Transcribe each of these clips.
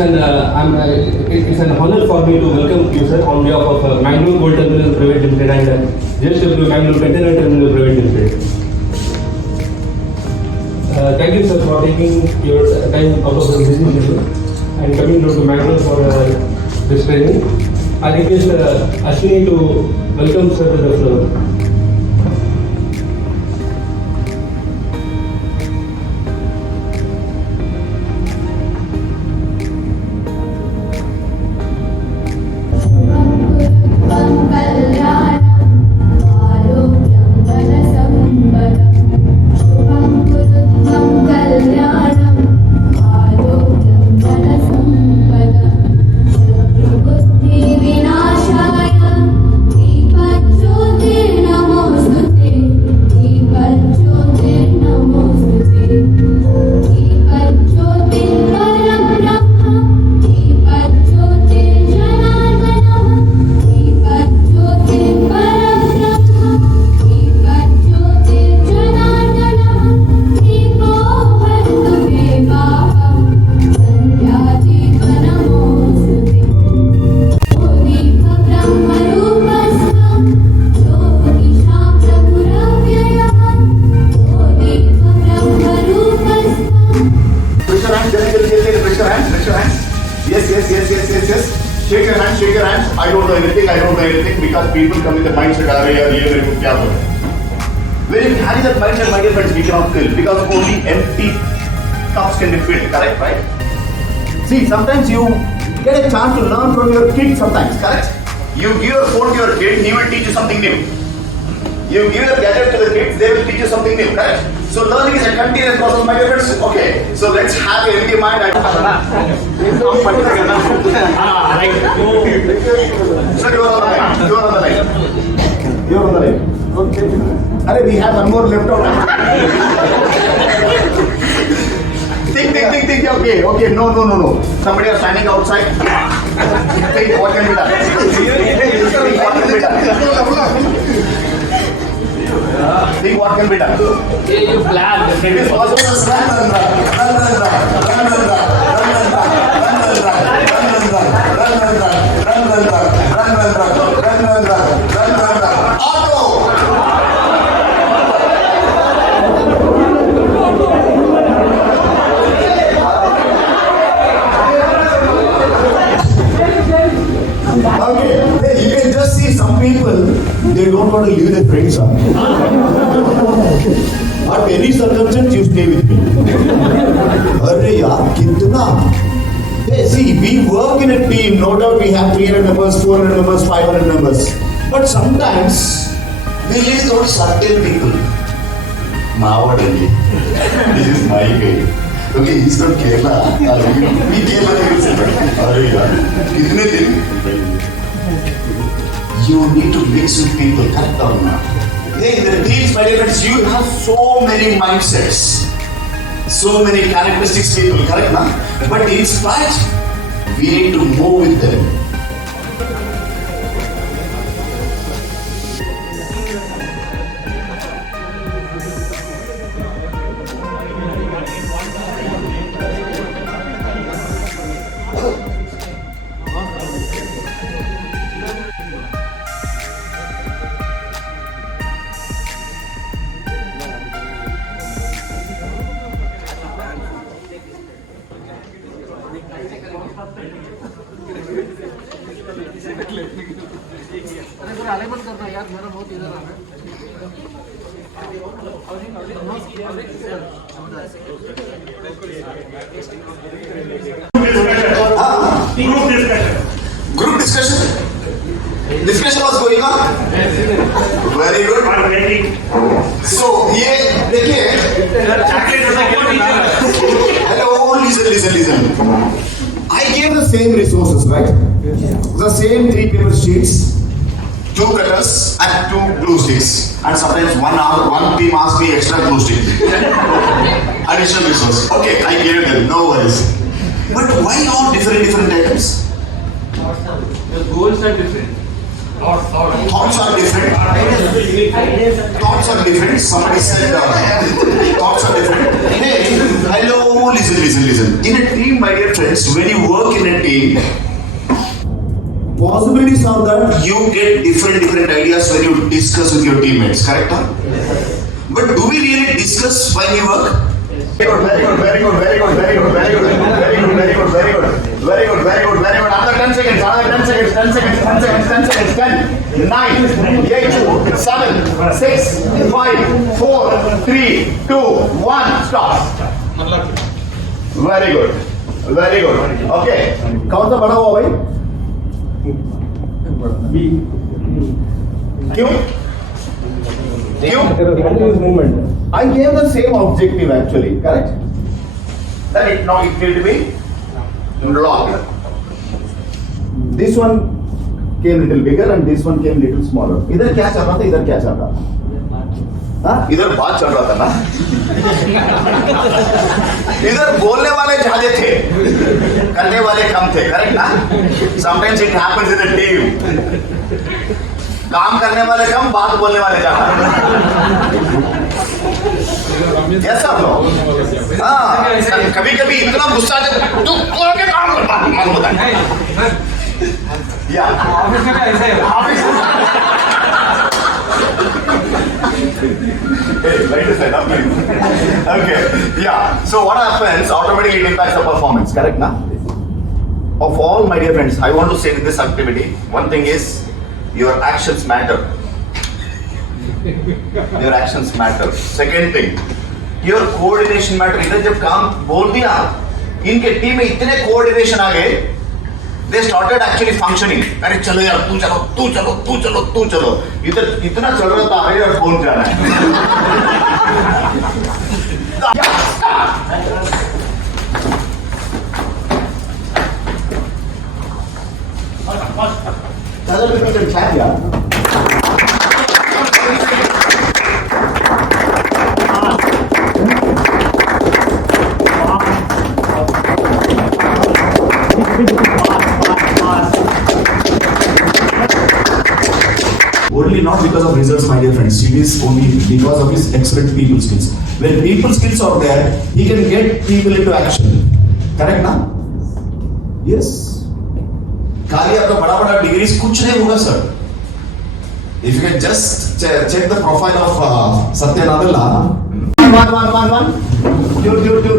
It's an honor for me to welcome you, sir, on behalf of Mangalore Gold Terminal Private Limited and JSW Mangalore Container Terminal Private Limited. Thank you, sir, for taking your time out of the busy schedule and coming down to Mangalore for this training. I request Ashwini to welcome sir to the floor. Yes. Shake your hands. I don't know anything because people come with the mindset, when you carry that mindset, my dear friends, we cannot kill because only empty cups can be filled, correct, right? See, sometimes you get a chance to learn from your kid sometimes, correct? You give your phone to your kid, he will teach you something new. You give your gadget to the kids, they will teach you something new, correct? So learning is a continuous process, my dear friends. Okay, so let's have a empty mind. Sir, you are on the line. Okay. We have one more left out. Think. Okay. No. Somebody is standing outside. Think what can be done. Think what can be done. You plan. It is possible to they don't want to leave their friends up. At any circumstance, you stay with me. Arre yaar, kitna? Hey, see, we work in a team. No doubt we have 300 members, 400 members, 500 members. But sometimes, we leave those certain people. Mawad only. This is my guy. Okay, he's from Kerala. We Kerala. Arre yaar, kitne din? You need to mix with people, correct or not? Hey, the teams, my dear friends, you have so many mindsets, so many characteristics people, correct na? But in spite, we need to move with them. Group discussion. Discussion was going on. Very good. So ये देखिए. Hello, listen. I gave the same resources, right? The same 3 paper sheets, 2 cutters and 2 glue sticks. And sometimes one team asks me extra glue stick. Additional resource. Okay, I gave them, no worries. But why all different items? The goals are different. Thoughts are different. Somebody said thoughts are different. Hey, Hello, listen. In a team, my dear friends, when you work in a team, possibilities are that you get different ideas when you discuss with your teammates, correct? Huh? But do we really discuss while we work? Very good. Another 10 seconds. 10, 9, 8, 7, 6, 5, 4, 3, 2, 1, stop. Very good. Okay. Count the बड़ा हुआ भाई. Continuous movement. I gave the same objective actually, correct? Then it need to be locked. This one came little bigger and this one came little smaller. इधर क्या चल रहा था, इधर क्या चल रहा था? हाँ? इधर बात चल रहा था ना? इधर बोलने वाले ज्यादा थे, करने वाले कम थे, correct ना? Sometimes it happens in a team. काम करने वाले कम, बात बोलने वाले ज्यादा. Yes or no? हाँ, कभी इतना गुस्सा आ जाता है, तू आके काम कर पा, मत बता. या. ऑफिस में ऐसा है. Hey, like this side, okay. Yeah. So what happens? Automatically it impacts the performance. Correct, na? Of all my dear friends, I want to say in this activity, one thing is your actions matter. Your actions matter. Second thing, your coordination matter. इधर जब काम बोल दिया, इनके team में इतने coordination आ गए, they started actually functioning. अरे चलो यार, तू चलो. इधर इतना चल रहा था, अरे यार कौन जा रहा है? Other people can clap, yeah. Only not because of results, my dear friends. It is only because of his excellent people skills. When people skills are there, he can get people into action. Correct, na? Yes. खाली आपका बड़ा degrees कुछ नहीं होगा sir. If you can just check the profile of Satya Nadella. 1, 2,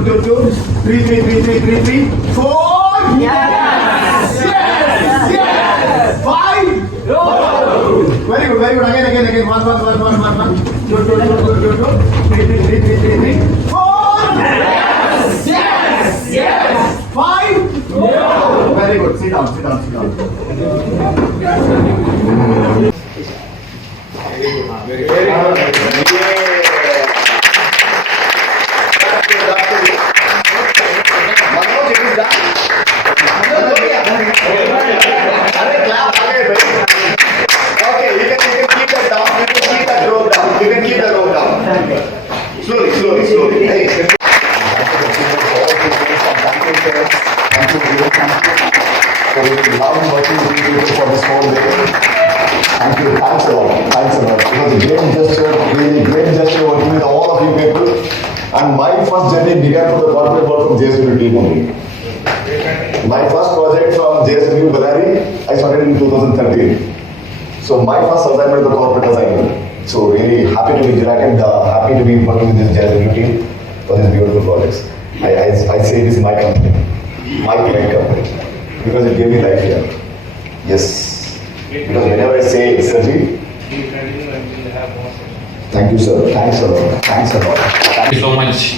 3, 4. Yes. 5. Very good. Again. 1. 2, 3, 4. Yes. 5. Very good. Sit down. Slowly. Hey. So we love working with you for this whole day. Thank you. Thanks a lot. It was a great gesture, really great gesture working with all of you people. And my first journey began with the corporate world from JSW team only. My first project from JSW Badari, I started in 2013. So my first assignment is the corporate assignment. So really happy to be delighted, happy to be working with this JSW team for these beautiful projects. I say this is my company, my client company, because it gave me life here. Yes. Because whenever I say Sarji, thank you sir, thanks a lot. Thank you so much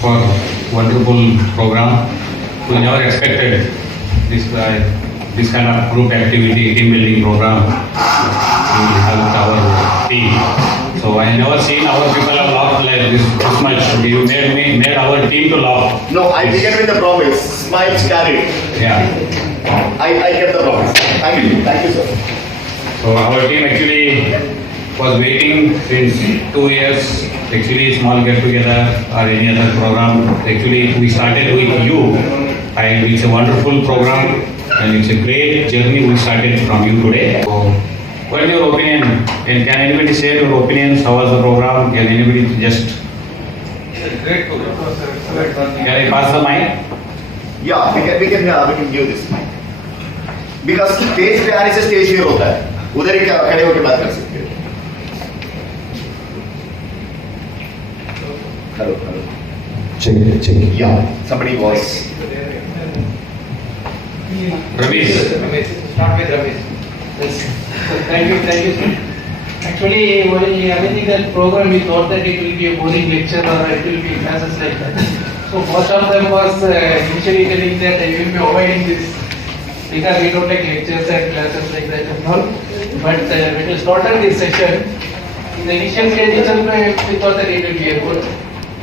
for wonderful program. We never expected this kind of group activity, team building program we have with our team. So I never seen our people have laughed like this much. You made our team to laugh. No, I began with the promise. Smiles carried. Yeah. I kept the promise. Thank you sir. So our team actually was waiting since 2 years. Actually, small get together or any other program. Actually, we started with you, and it's a wonderful program, and it's a great journey we started from you today. So, what is your opinion? And can anybody share your opinions? How was the program? Can anybody just Great program. Can I pass the mic? Yeah, we can give this mic. Because stage पे आने से stage fair होता है, उधर ही खड़े होकर बात कर सकते हैं. Hello. Check. Yeah, somebody was. Ramesh. Start with Ramesh. Yes. So thank you, sir. Actually, while arranging that program, we thought that it will be a boring lecture or it will be classes like that. So most of them was initially telling that I will be avoiding this because we don't take lectures and classes like that and all. But when we started this session, in the initial stage itself, we thought that it will be a good.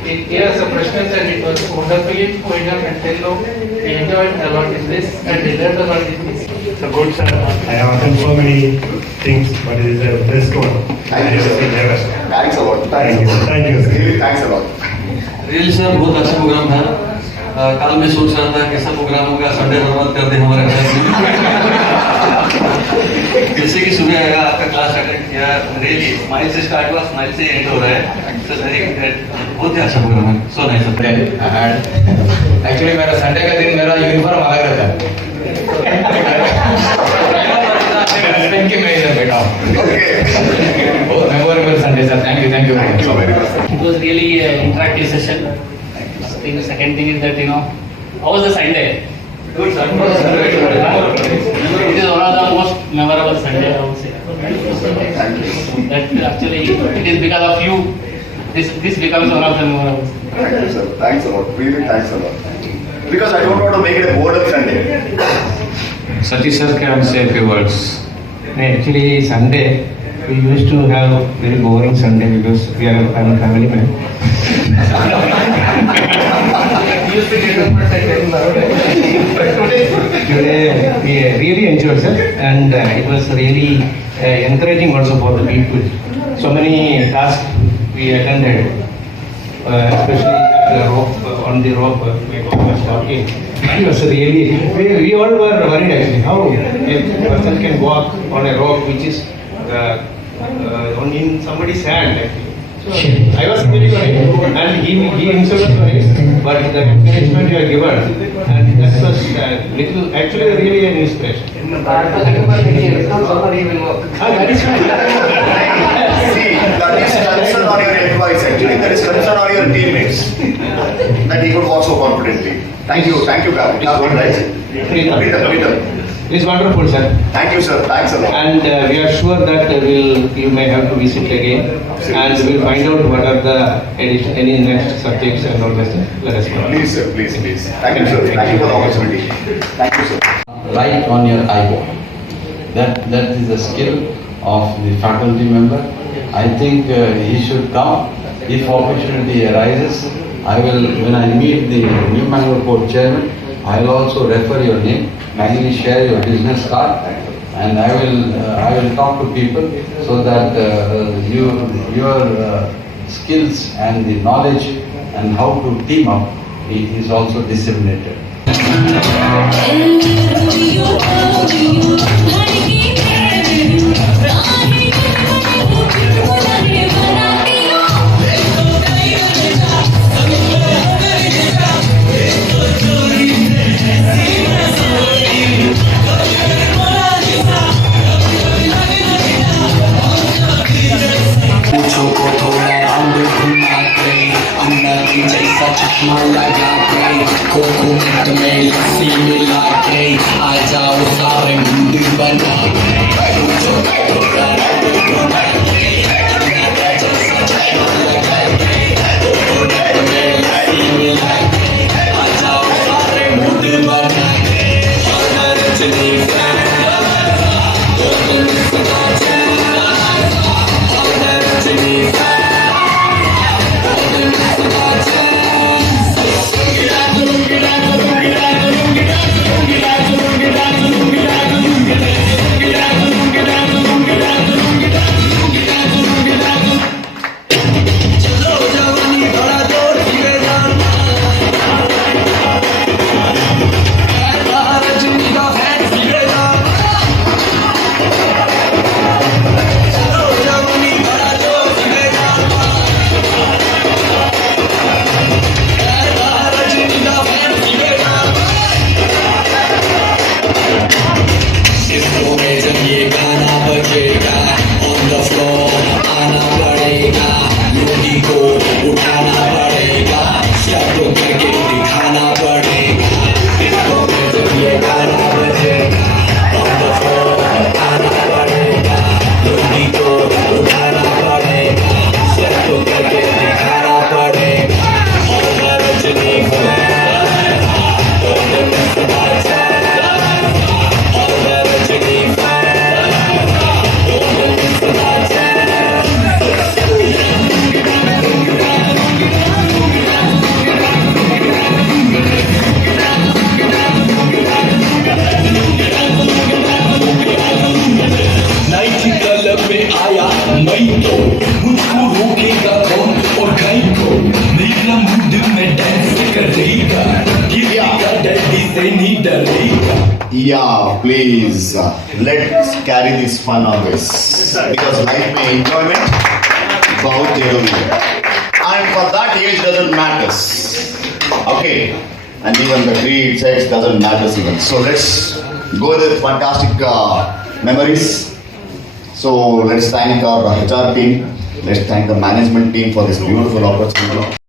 It gave us some questions and it was wonderfully going on until we enjoyed a lot in this and we learned a lot in this. So good, sir. I have done so many things, but it is the best one. Thank you, sir. Never. Thanks a lot. Thank you, sir. Really, thanks a lot. Really sir बहुत अच्छा programme था. कल मैं सोच रहा था कैसा programme होगा, संडे बर्बाद कर दे हमारे घर में. जैसे कि सुबह आएगा आपका क्लास अटेंड किया, रियली स्माइल से स्टार्ट हुआ, स्माइल से एंड हो रहा है. सर बहुत ही अच्छा प्रोग्राम है. So nice sir. एक्चुअली मेरा संडे का दिन मेरा यूनिफॉर्म अलग रहता है. मैं इधर बैठा हूँ. बहुत memorable Sunday sir. Thank you very much. It was really an interactive session. I think the second thing is that, how was the Sunday? Good sir. It is one of the most memorable Sunday, I would say. Thank you. That actually, it is because of you, this becomes one of the memorable. Thank you, sir. Thanks a lot. Really, thanks a lot. Because I don't want to make it a boredom Sunday. Satish sir can say a few words. Actually, Sunday, we used to have very boring Sunday because I'm a family man. You used to get up at 10 but Today, we really enjoyed it and it was really encouraging also for the people. So many tasks we attended, especially the rope, on the rope, we was talking. It was really, we all were worried actually, how a person can walk on a rope which is on in somebody's hand actually. So I was very worried and he himself was worried, but the encouragement you are given and that was little, actually really an inspiration. somebody will work. That is right. See, that is concern on your employees actually. That is concern on your teammates. That he could walk so confidently. Thank you, Gavin. Gavin, right? Pritam. It's wonderful, sir. Thank you, sir. Thanks a lot. And we are sure that you may have to visit again, and we'll find out what are the any next subjects and all that. Let us know. Please, sir. Please. Thank you, sir. Thank you for the opportunity. Thank you, sir. Right on your eyeball. That is a skill of the faculty member. I think he should come. If opportunity arises, when I meet the New Mangalore Port chairman, I will also refer your name. Kindly share your business card, and I will talk to people so that your skills and the knowledge and how to team up is also disseminated. Yeah, please. Let's carry this fun always. Because life may enjoyment, बहुत जरूरी है. And for that age doesn't matter. Okay. And even the creed, sex doesn't matter even. So let's go with fantastic memories. So let's thank our HR team. Let's thank the management team for this beautiful opportunity.